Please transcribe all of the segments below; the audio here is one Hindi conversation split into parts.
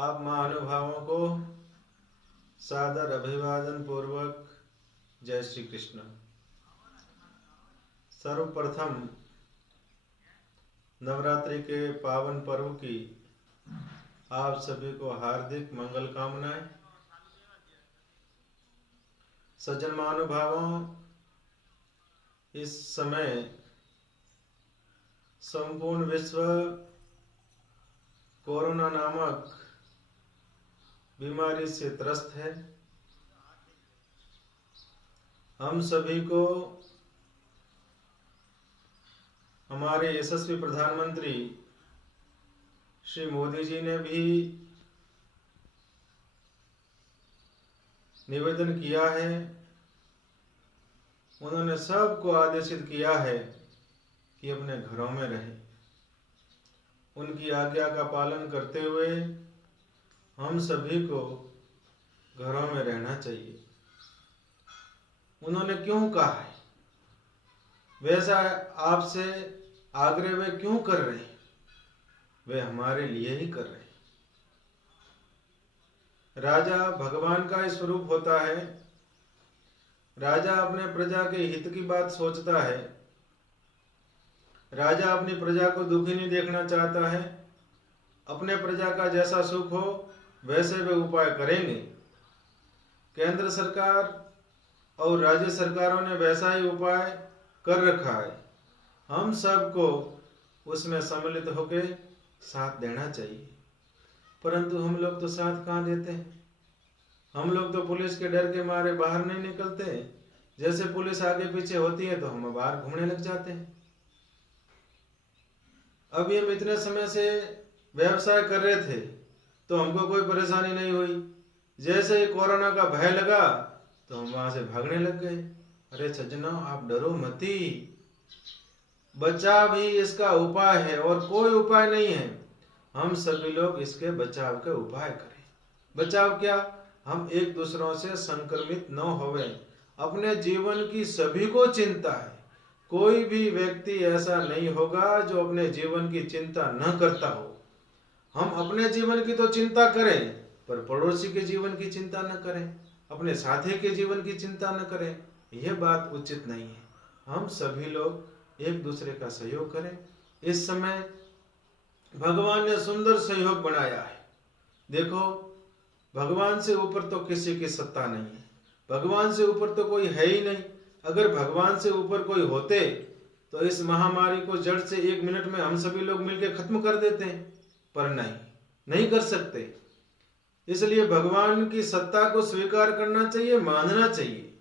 आप महानुभावों को सादर अभिवादन पूर्वक जय श्री कृष्ण। सर्वप्रथम नवरात्रि के पावन पर्व की आप सभी को हार्दिक मंगल कामनाएं। सज्जन महानुभावों, इस समय संपूर्ण विश्व कोरोना नामक बीमारी से त्रस्त है। हम सभी को हमारे यशस्वी प्रधानमंत्री श्री मोदी जी ने भी निवेदन किया है। उन्होंने सबको आदेशित किया है कि अपने घरों में रहें। उनकी आज्ञा का पालन करते हुए हम सभी को घरों में रहना चाहिए। उन्होंने क्यों कहा है, वैसा आपसे आग्रह वे क्यों कर रहे हैं? वे हमारे लिए ही कर रहे हैं। राजा भगवान का ही स्वरूप होता है। राजा अपने प्रजा के हित की बात सोचता है। राजा अपनी प्रजा को दुखी नहीं देखना चाहता है। अपने प्रजा का जैसा सुख हो वैसे वे उपाय करेंगे। केंद्र सरकार और राज्य सरकारों ने वैसा ही उपाय कर रखा है। हम सबको उसमें सम्मिलित होकर साथ देना चाहिए, परंतु हम लोग तो साथ कहाँ देते हैं। हम लोग तो पुलिस के डर के मारे बाहर नहीं निकलते। जैसे पुलिस आगे पीछे होती है तो हम बाहर घूमने लग जाते हैं। अभी हम इतने समय से व्यवसाय कर रहे थे तो हमको कोई परेशानी नहीं हुई। जैसे ही कोरोना का भय लगा तो हम वहां से भागने लग गए। अरे सज्जनों, आप डरो मती, बचाव ही इसका उपाय है और कोई उपाय नहीं है। हम सभी लोग इसके बचाव के उपाय करें। बचाव क्या? हम एक दूसरों से संक्रमित न होवे। अपने जीवन की सभी को चिंता है। कोई भी व्यक्ति ऐसा नहीं होगा जो अपने जीवन की चिंता न करता हो। हम अपने जीवन की तो चिंता करें, पर पड़ोसी के जीवन की चिंता न करें, अपने साथी के जीवन की चिंता न करें। यह बात उचित नहीं है। हम सभी लोग एक दूसरे का सहयोग करें। इस समय भगवान ने सुंदर सहयोग बनाया है। देखो, भगवान से ऊपर तो किसी की सत्ता नहीं है। भगवान से ऊपर तो कोई है ही नहीं। अगर भगवान से ऊपर कोई होते तो इस महामारी को जड़ से 1 मिनट में हम सभी लोग मिलकर खत्म कर देते हैं, पर नहीं कर सकते। इसलिए भगवान की सत्ता को स्वीकार करना चाहिए, मानना चाहिए।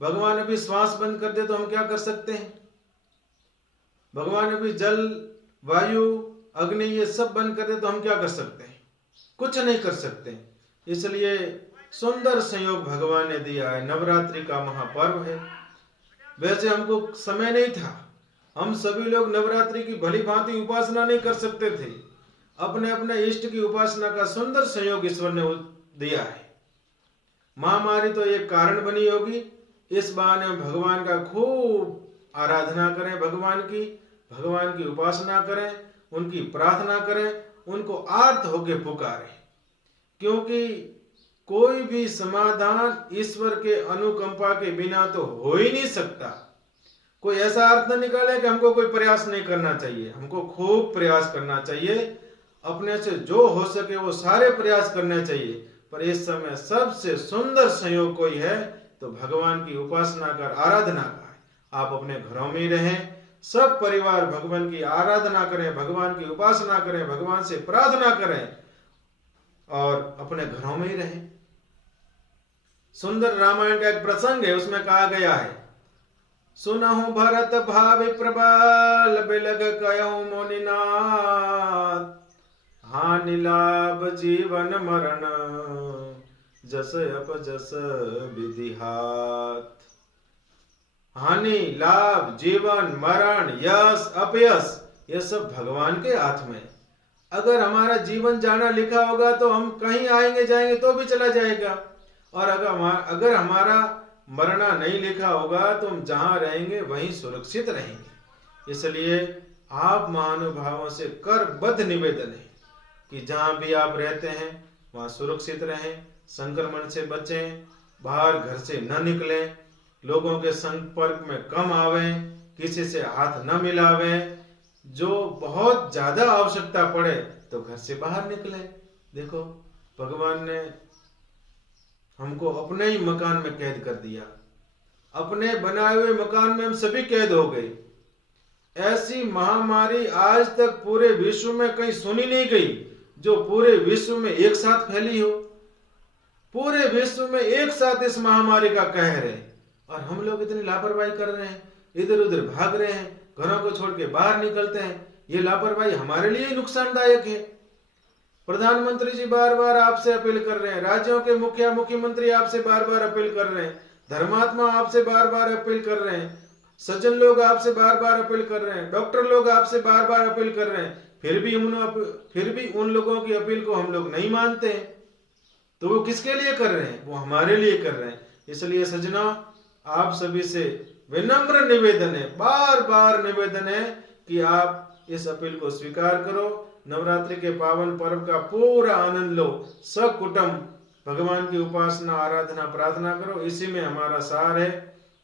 भगवान अभी श्वास बंद कर दे तो हम क्या कर सकते हैं? भगवान अभी जल, वायु, अग्नि ये सब बंद कर दे तो हम क्या कर सकते हैं? कुछ नहीं कर सकते। इसलिए सुंदर संयोग भगवान ने दिया है। नवरात्रि का महापर्व है। वैसे हमको समय नहीं था। हम सभी लोग नवरात्रि की भली भांति उपासना नहीं कर सकते थे। अपने अपने इष्ट की उपासना का सुंदर संयोग ईश्वर ने दिया है। महामारी तो एक कारण बनी होगी। इस बहाने भगवान का खूब आराधना करें, भगवान की उपासना करें, उनकी प्रार्थना करें, उनको आर्त होके पुकारें, क्योंकि कोई भी समाधान ईश्वर के अनुकंपा के बिना तो हो ही नहीं सकता। कोई ऐसा अर्थ न निकाले कि हमको कोई प्रयास नहीं करना चाहिए। हमको खूब प्रयास करना चाहिए। अपने से जो हो सके वो सारे प्रयास करने चाहिए। पर इस समय सबसे सुंदर संयोग कोई है तो भगवान की उपासना कर आराधना का है। आप अपने घरों में ही रहें। सब परिवार भगवान की आराधना करें, भगवान की उपासना करें, भगवान से प्रार्थना करें और अपने घरों में ही रहें। सुंदर रामायण का एक प्रसंग है, उसमें कहा गया है, सुनहु भरत भावि प्रबल बिलग कयहु मुनिनाथ, हानि लाभ जीवन मरण जस अपजस विधिहात। हानि लाभ जीवन मरण यश अपयश ये सब भगवान के हाथ में। अगर हमारा जीवन जाना लिखा होगा तो हम कहीं आएंगे जाएंगे तो भी चला जाएगा, और अगर हमारा मरना नहीं लिखा होगा तो हम जहां रहेंगे वहीं सुरक्षित रहेंगे। इसलिए आप महानुभावों से करबद्ध निवेदन है कि जहाँ भी आप रहते हैं वहाँ सुरक्षित रहें, संक्रमण से बचें, बाहर घर से न निकलें, लोगों के संपर्क में कम आवें, किसी से हाथ न मिलावें, जो बहुत ज्यादा आवश्यकता पड़े तो घर से बाहर निकले। देखो भगवान ने हमको अपने ही मकान में कैद कर दिया, अपने बनाए हुए मकान में हम सभी कैद हो गए। ऐसी महामारी आज तक पूरे विश्व में कहीं सुनी नहीं गई जो पूरे विश्व में एक साथ फैली हो। पूरे विश्व में एक साथ इस महामारी का कहर है और हम लोग इतनी लापरवाही कर रहे हैं, इधर उधर भाग रहे हैं, घरों को छोड़ के बाहर निकलते हैं। ये लापरवाही हमारे लिए ही नुकसानदायक है। प्रधानमंत्री जी बार बार आपसे अपील कर रहे हैं, राज्यों के मुख्यमंत्री आपसे बार बार अपील कर रहे हैं, धर्मात्मा आपसे बार बार अपील कर रहे हैं, सज्जन लोग आपसे बार बार अपील कर रहे हैं, डॉक्टर लोग आपसे बार बार अपील कर रहे हैं, फिर भी उन लोगों की अपील को हम लोग नहीं मानते हैं। तो वो किसके लिए कर रहे हैं? वो हमारे लिए कर रहे हैं। इसलिए सज्जना, आप सभी से विनम्र निवेदन है, बार बार निवेदन है कि आप इस अपील को स्वीकार करो। नवरात्रि के पावन पर्व का पूरा आनंद लो, सकुटुंब भगवान की उपासना, आराधना, प्रार्थना करो। इसी में हमारा सार है।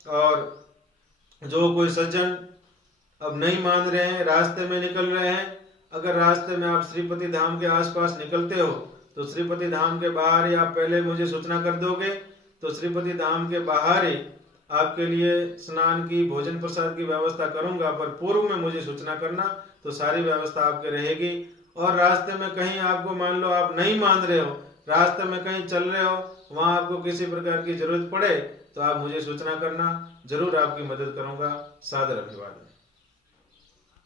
और जो कोई सज्जन अब नहीं मान रहे हैं, रास्ते में निकल रहे हैं, अगर रास्ते में आप श्रीपति धाम के आसपास निकलते हो तो श्रीपति धाम के बाहर ही आप पहले मुझे सूचना कर दोगे तो श्रीपति धाम के बाहर ही आपके लिए स्नान की, भोजन प्रसाद की व्यवस्था करूंगा। पर पूर्व में मुझे सूचना करना, तो सारी व्यवस्था आपके रहेगी। और रास्ते में कहीं आपको मान लो आप नहीं मान रहे हो, रास्ते में कहीं चल रहे हो, वहां आपको किसी प्रकार की जरूरत पड़े तो आप मुझे सूचना करना, जरूर आपकी मदद करूंगा। सादर अभिवादन।